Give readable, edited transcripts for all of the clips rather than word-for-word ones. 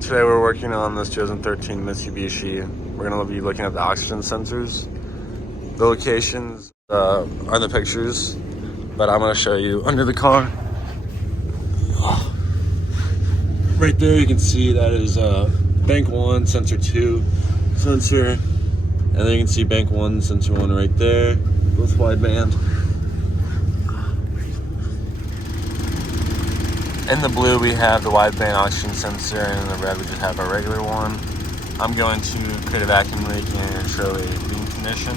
Today we're working on this 2013 Mitsubishi. We're going to be looking at the oxygen sensors. The locations are in the pictures, but I'm going to show you under the car. Right there you can see that is bank 1, sensor 2 sensor. And then you can see bank 1, sensor 1 right there, both wideband. In the blue we have the wideband oxygen sensor, and in the red we just have our regular one. I'm going to create a vacuum leak and show a lean condition.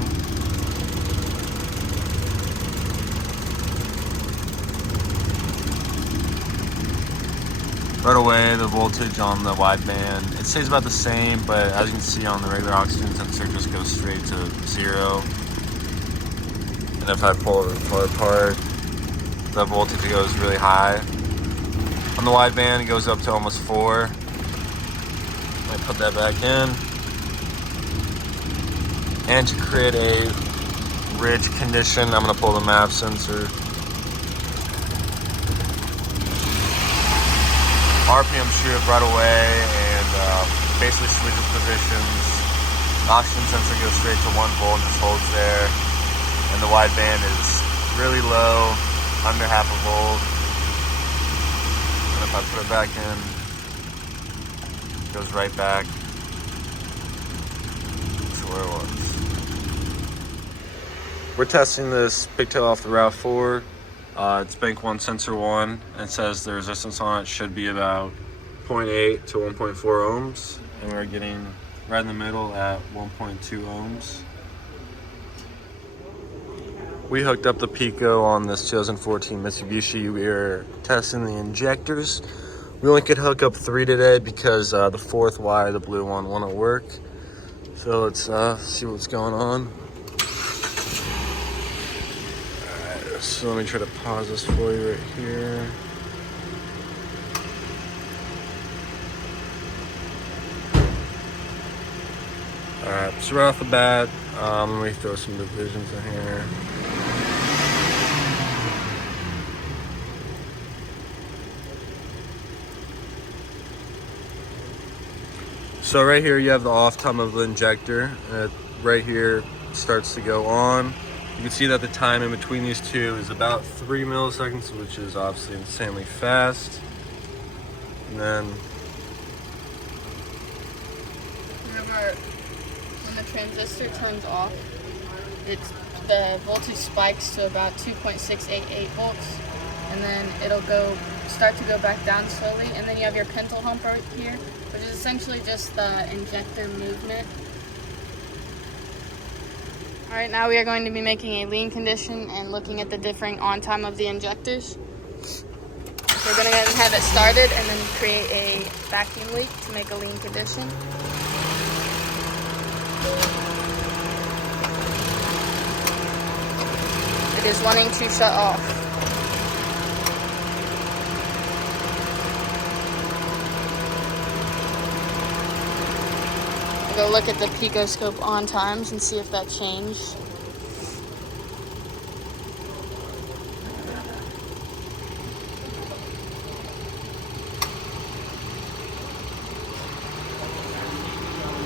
Right away, the voltage on the wideband, it stays about the same, but as you can see on the regular oxygen sensor, it just goes straight to 0. And if I pull it apart, the voltage goes really high. On the wideband, it goes up to almost 4. I put that back in. And to create a ridge condition, I'm gonna pull the MAP sensor. RPM shift right away and basically switches positions. The oxygen sensor goes straight to 1 volt and just holds there. And the wideband is really low, under half a volt. And if I put it back in, it goes right back to where it was. We're testing this pigtail off the RAV4. It's bank 1, sensor 1, and it says the resistance on it should be about 0.8 to 1.4 ohms, and we're getting right in the middle at 1.2 ohms. We hooked up the Pico on this 2014 Mitsubishi. We are testing the injectors. We only could hook up 3 today because the 4th wire, the blue one, wouldn't work. So let's see what's going on. So let me try to pause this for you right here. Alright, so right off the bat, let me throw some divisions in here. So right here you have the off time of the injector. Right here starts to go on. You can see that the time in between these two is about 3 milliseconds, which is obviously insanely fast. And then when the transistor turns off, the voltage spikes to about 2.688 volts, and then it'll start to go back down slowly. And then you have your pintle hump right here, which is essentially just the injector movement. All right, now we are going to be making a lean condition and looking at the differing on time of the injectors. We're going to have it started and then create a vacuum leak to make a lean condition. It is wanting to shut off. Go look at the Picoscope on times and see if that changed.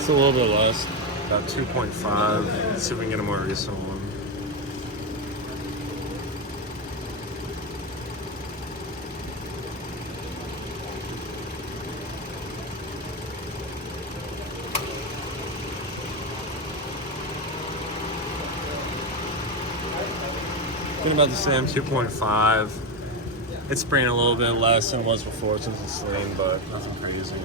it's a little bit less, about 2.5. Let's see if we can get a more recent one. About the same, 2.5. It's spraying a little bit less than it was before since it's lean, but nothing crazy.